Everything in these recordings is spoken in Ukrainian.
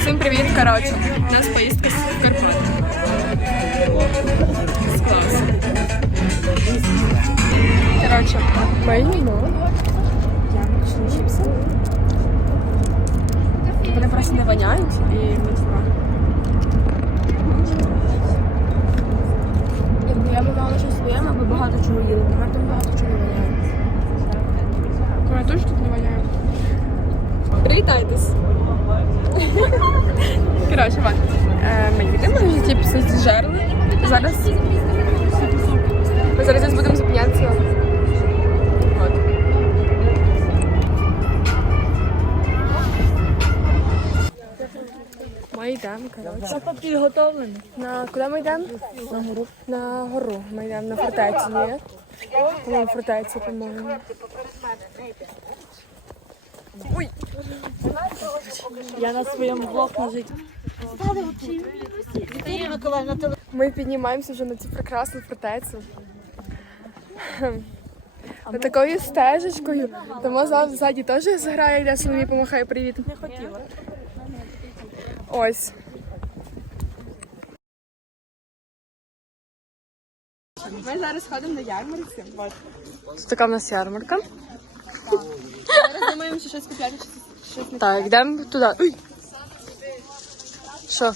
Всім привіт, коротше. У нас поїздка. З класу. Коротше, ми їмо. Яблучні чіпси. Вони просто не воняють і ми типа. Якби я б мала щось своє, ми б багато чого їли. Тепер там багато чого не воняє. Коля тут не воняє. Привітайтесь. Зараз. Ми зараз будемо зупинятися. Ми йдемо, коротше. Папа підготовлений. На куди ми йдемо? На гору. На гору. Ми йдемо на фортецю, ні? По-моєму, фортеця, по-моєму. Ой, Я на своєму влог на Ми піднімаємося вже на цю прекрасну фортецю. На такою стежечкою. Тому ззаді- теж зграє, йде Соломі помахає привіт. Не хотіла. Ось. Ми зараз ходимо на ярмарці. Тут така в нас ярмарка. Зараз думаємо, що щось купляти, щось не Так, йдемо туди. Що?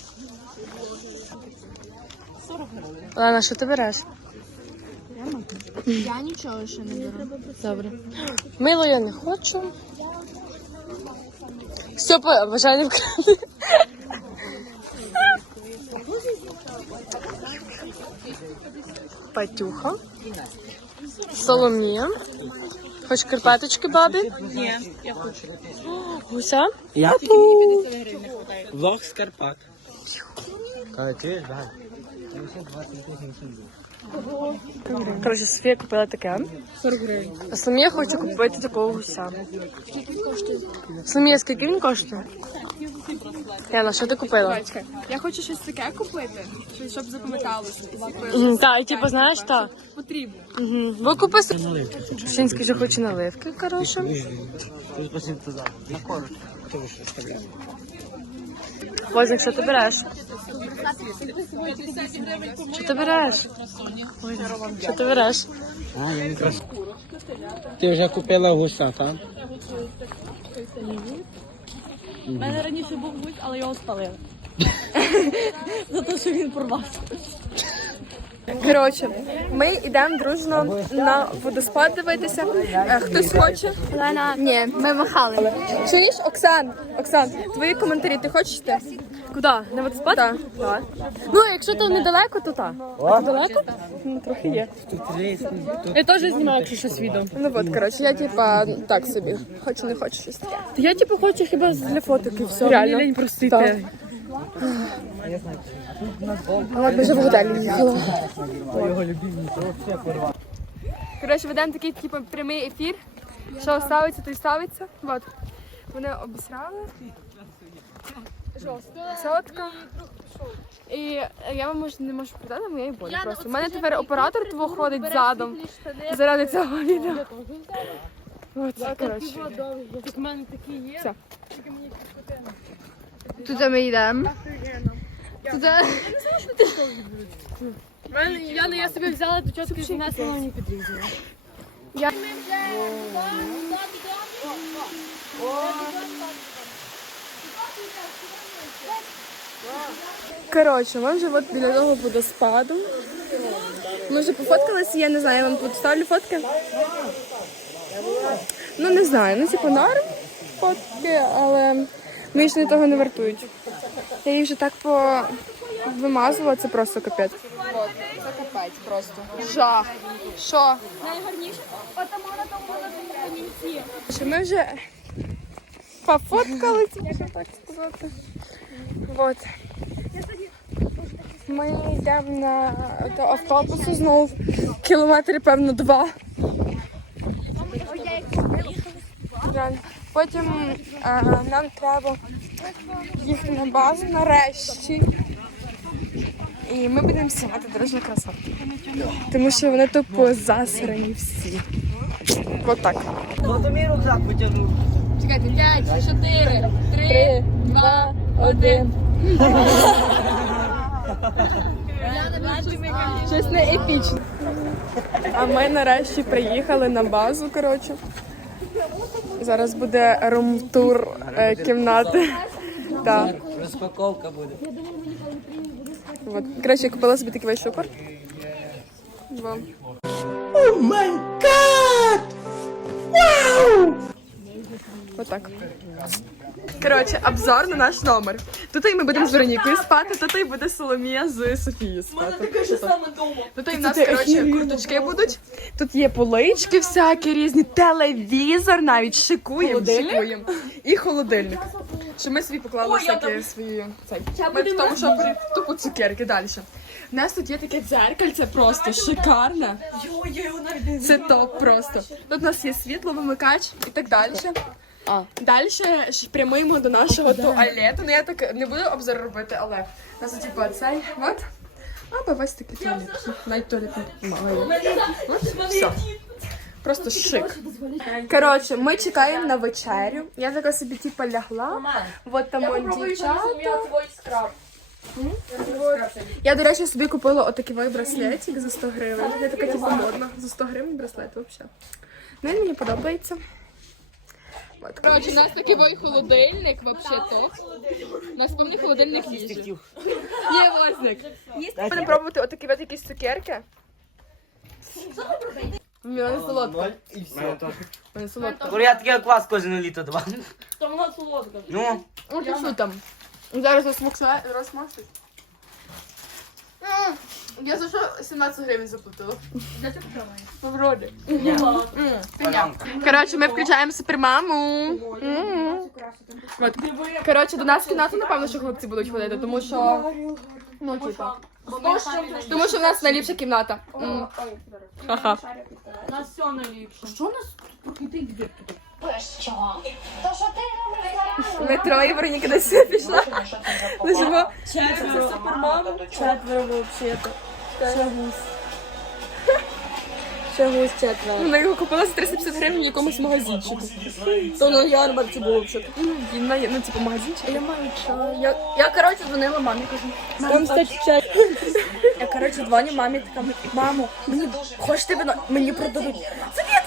Лана, що ти береш? Я нічого ще не беру. Добре. Мило я не хочу. Степа, бажання вкрати. Патюха. Соломія. Хоч карпаточки, бабі? Ні, я хочу. Гуся? Я влог з Карпат. Чуєш, дай. Коротше, Софія купила таке. 40 гривень. А Соломія хоче купити такого гуся. Скільки коштує? Соломія, скільки він коштує? Яна, що ти купила? Я хочу щось таке купити, щоб запам'яталося. Так, типу, знаєш, так. Потрібно. Угу. Ви купи Шевчинський вже хоче наливки, коротше. Возик, що ти береш? Що ти береш? Ой, Що ти береш? А, я не крас. Ти вже купила гуса, так? У мене раніше був гусь, але його спалили. За те, що він порвався. Коротше, ми йдемо дружно на водоспад дивитися. Е, Хтось хоче? Лена, ні, ми махали. Чуєш, Оксан? Оксан, твої коментарі, ти хочеш йти? Куди? На водоспад? Так. Ну, якщо то недалеко, то так. А далеко? Ну, трохи є. Я теж знімаю, якщо щось відео. Ну от, коротше, я типа так собі. Хочу, не хочу щось таке. Я типу хочу хіба для фоток і все. Реально? Мені лень просто Так. йти. Але вже в готелі їхали. Коротше, ведемо такий типу, прямий ефір. Що ставиться, то й ставиться. От. Вони обісрали. Сотка. І я вам може не можу продати, моєї болі просто. У мене тепер оператор твого ходить задом заради цього відео. От, коротше. Так в мене такі є. Все. Тут ми йдемо. Тут... В мене, я, я собі взяла до чотки занесла, вона мені підрізала. Я... Коротше, ми вже от біля того водоспаду. Ми вже пофоткалися, я не знаю, я вам поставлю фотки. Ну не знаю, ну типу норм фотки, але мені ж не того не вартують. Я їх вже так по вимазувала, це просто капець. От, це капець просто. Жах. Що? Що ми вже пофоткалися, можна так сказати. Вот. Ми йдемо на до автобусу знову кілометри, певно, два. Потім е, нам треба їхати на базу нарешті. І ми будемо знімати дорожню красоту. Тому що вони тупо засрані всі. Вот так. Ну мій рюкзак потягнув. Чекайте, 5, 4, 3, 2, Один. Щось не епічне. А ми нарешті приїхали на базу, коротше. Зараз буде рум-тур е, кімнати. Розпаковка буде. От. Коротше, я купила собі такий весь шопер. Два. О май гад! Отак. Коротше, обзор на наш номер. Тут і ми будемо з Веронікою спати, тут і буде Соломія з Софією спати. Тут і в нас, коротше, курточки будуть. Тут є полички всякі різні, телевізор навіть шикуємо, шикуємо. І холодильник. Що ми собі поклали всякі свої цей. Ми в тому, що тупо цукерки далі. У нас тут є таке дзеркальце просто шикарне. Це топ просто. Тут у нас є світло, вимикач і так далі. Далі ж прямуємо до нашого туалету. Ну я так не буду обзор робити, але у нас типу цей от. Або весь такий туалет. Навіть туалет. От, все. Просто шик. Коротше, ми чекаємо на вечерю. Я така собі типу лягла. Вот там он дівчата. Я, до речі, собі купила отакий браслетик за 100 гривень. Я така типу модна. За 100 гривень браслет взагалі. Ну, він мені подобається. От. Коротше, у нас такий бой холодильник, топ. У нас повний холодильник їжі. Є возник. Будемо пробувати отакі от якісь цукерки. Мене солодко. І все. Мене солодко. Коли я таке квас кожен літо два. Там вона солодка. Ну, Ну, ти що там? Зараз розмастить. Я за що 17 гривень заплатила? Вроді. панянка. Коротше, ми включаємо супермаму. М. От. Коротше, до нас в кімнату, напевно, що хлопці будуть ходити, тому що. Ну, типа. Тому що в нас найліпша кімната. М. Ха-ха. У нас все найліпше. Що? То що ти робиш? Ми троє, Вероніка десь пішла. Лежимо. Четверо. Супермам. Четверо взагалі-то. Ще гусь. Ще гусь четверо. Вона його купила за 350 гривень в якомусь магазинчику. То на ярмарці було взагалі. Ну, він на ну, типу, магазинчик. Я маю чай. Я, я коротше, дзвонила мамі, кажу. Там стать чай. Я, коротше, дзвоню мамі, така, мамо, мені хочете вино, мені продадуть. Софія,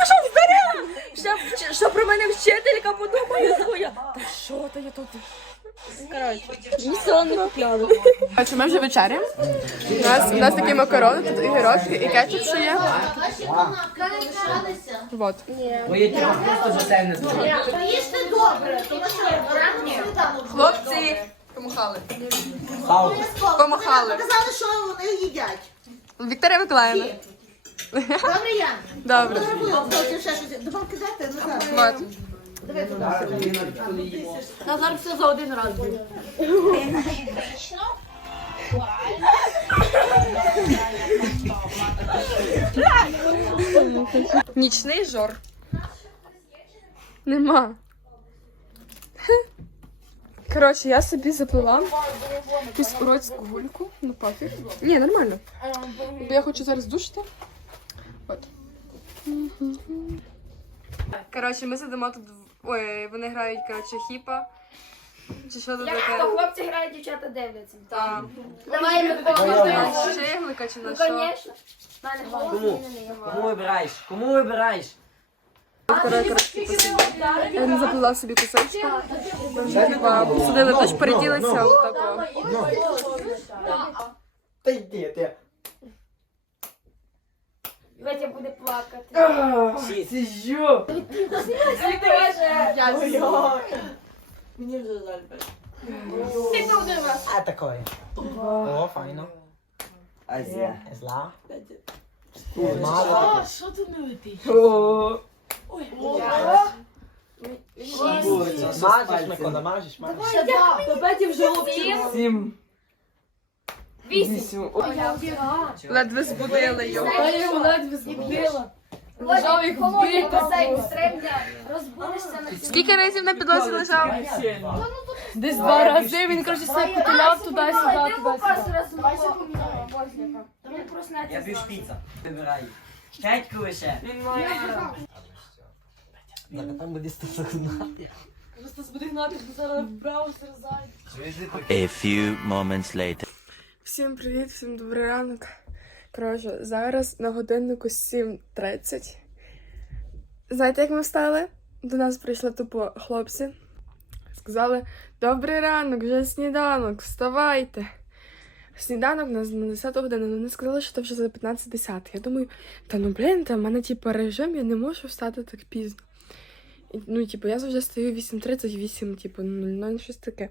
Що, вч- що про мене вчителька подумає твоя? Та що то я тут? Коротше, купляли. Коротше, ми вже вечеряємо. У нас, у нас такі макарони, тут і гірочки, і кетчуп ще є. Вот. Бо я тебе просто за це не знаю. Поїсти добре, тому що рано сніданок. Хлопці, помахали. Хау. Помахали. Казали, що вони їдять. Вікторія Миколаївна. Добре, Ян? Добре. Давай кидати. Я все за один раз буду. Нічний жор. Нема. Коротше, я собі заплила якусь уродську гульку. Ну, пофіг. Ні, нормально. Бо я хочу зараз душити. От. Коротше, ми сидимо тут. в- Ой, вони грають, коротше, хіпа. Чи що тут таке? Хлопці грають, дівчата дивляться. Так. Давай ми поговоримо. Шиглика чи на Ну, що? звісно. Кому? Кому вибираєш? Кому вибираєш? Я не заплила собі кусочки. Типа, посадили, тож переділися отако. Та йди, ти. Петя буде плакати. Це що? Мені вже жаль. Ти один раз. А такое. О, файно. Азія. Зла. Мало. Що ти не летиш? Мажеш, Микола, мажеш, мажеш. До Петі вже лопчило. Сім. Вісім. Ледве збудили його. Я його ледве збудила. Лежав стрибня. Розбудишся на. Скільки разів на підлозі лежав? Десь два рази він, коротше, все кутиляв туди-сюди, туди-сюди. Я пів шпіца. Вибирай. П'ятьку лише. Він має. Зараз там буде стосовно. A few moments later. Всім привіт, всім добрий ранок. Коротше, зараз на годиннику 7.30. Знаєте, як ми встали? До нас прийшли тупо хлопці. Сказали: Добрий ранок, вже сніданок, вставайте. Сніданок нас на 10 годину. Вони сказали, що це вже за 15-10. Я думаю, та ну блін, та в мене типу режим, я не можу встати так пізно. І, ну, типу, я завжди стою 8.30, 8, типу, 00, щось таке.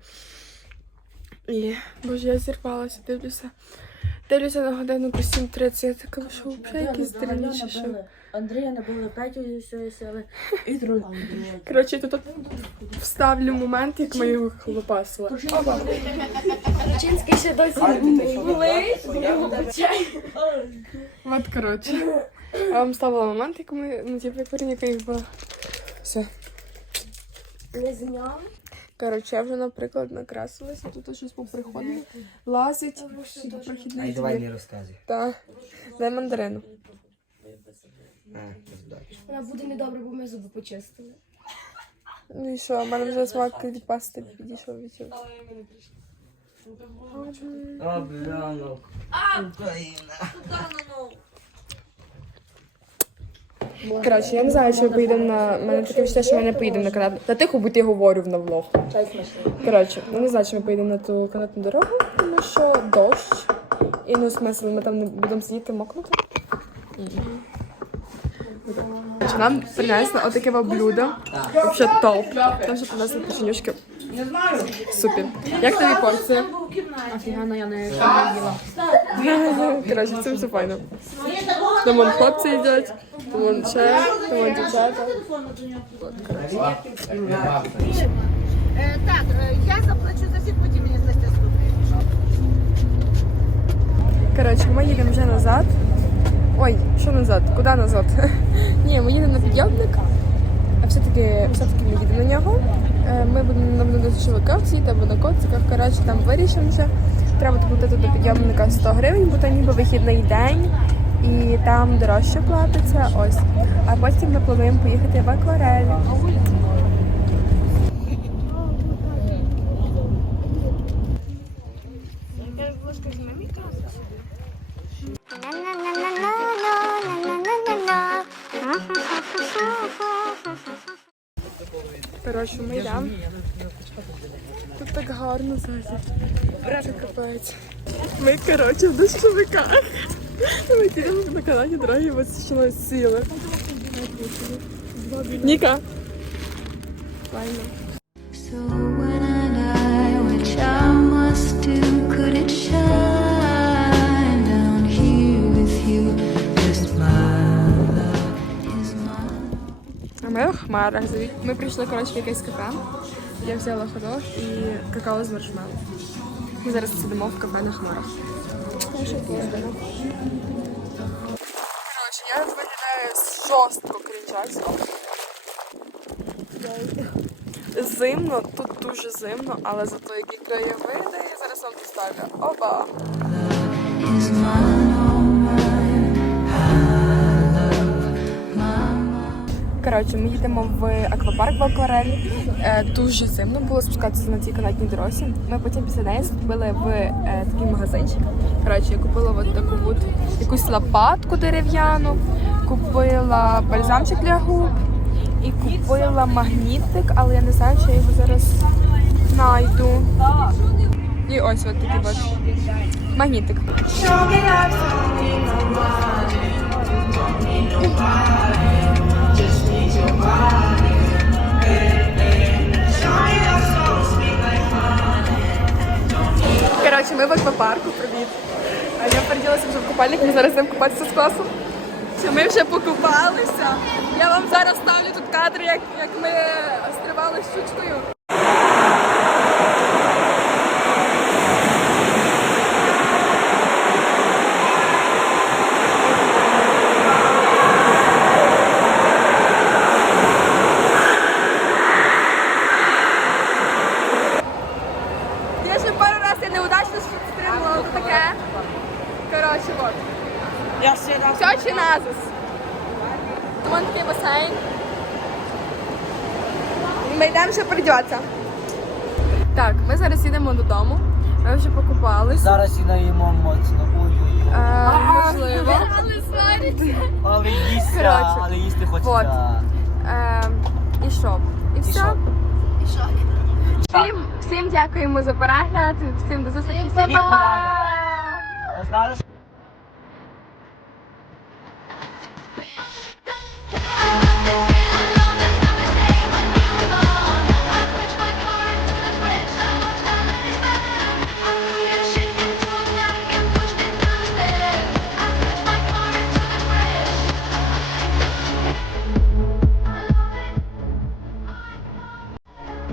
І, боже, я зірвалася, дивлюся. Дивлюся на годиннику 7.30, я така, що взагалі якісь дурніші, що. Андрія набили Петю зі всієї сили і друг. Коротше, тут вставлю момент, як ми його хлопасили. Чинський ще досі От, коротше. Я вам ставила момент, як ми, ну, типу, як Вероніка їх була. Все. не зняв. Коротше, я вже, наприклад, накрасилася, тут щось поприходило. Лазить Ай, давай не розказуй. Так. Дай мандарину. Вона буде недобре, бо ми зуби почистили. Ну і що, в мене вже смак від пасти підійшов від цього. О, блянок. Україна. Коротше, я не знаю, чи ми поїдемо на. У мене таке відчуття, що ми не поїдемо на канатну. Та тихо, бо ти говорю на влог. Коротше, я не знаю, чи ми поїдемо на ту канатну дорогу, тому що дощ. І ну смисл, ми там не будемо сидіти мокнути. Коротше, Нам принесли отаке во блюдо. Вообще топ. Там ще принесли печенюшки. Супер. Як тобі порція? Офігенно, я не їла. Коротше, це все файно. Там вон хлопці їдять, вон ще, вон дівчата. Так, е, я заплачу за всіх, потім мені здасте ступи. Коротше, ми їдемо вже назад. Ой, що назад? Куди назад? Ні, ми їдемо на підйомник. А все-таки все-таки ми їдемо на нього. Е, Ми будемо нам на швидкавці або на коциках. Коротше, там вирішимо вже. Треба доплатити до підйомника 100 гривень, бо то ніби вихідний день. І там дорожче платиться. Ось. А потім ми плануємо поїхати в акварель. Коротше, ми йдемо. Тут так гарно ззаді. Ми, коротше, в дощовиках. Ми їдемо на канаті дороги, ось що нас сіли. Ніка. Файно. So when I die, which I must do, could it shine down here with you? Just my love is mine. А ми в хмарах. заві- Ми прийшли, коротше, в якесь кафе. Я взяла ходок і какао з маршмеллоу. Ми зараз сидимо в кафе на хмарах. Коротше, я виглядаю жорстко кричать. Зимно, тут дуже зимно, але зато які краєвиди, я зараз вам поставлю. Опа! Коротше, ми їдемо в аквапарк в акварелі. Е, дуже зимно було спускатися на цій канатній дорозі. Ми потім після неї зробили в е, такий магазинчик. Коротше, я купила от таку от якусь лопатку дерев'яну, купила бальзамчик для губ і купила магнітик, але я не знаю, чи я його зараз знайду. І ось от такий от магнітик. Коротше, ми в аквапарку, привіт. А Я переділася вже в купальник, ми зараз будемо купатися з класом. Що ми вже покупалися. Я вам зараз ставлю тут кадри, як, як ми стрибали з щучкою. Я ще пару разів я неудачно стрибнула, то таке. Коротше, от. Все чи назис? Вон такий басейн. ми йдемо ще передіватися. Так, ми зараз їдемо додому. Ми вже покупались. Зараз і наїмо моцно. Ой-ой-ой. Е, можливо. Але їсти, Коротше. але їсти хочеться. Вот. Е, і що? І все. що? Всім, всім дякуємо за перегляд. Всім до зустрічі. Всім па-па!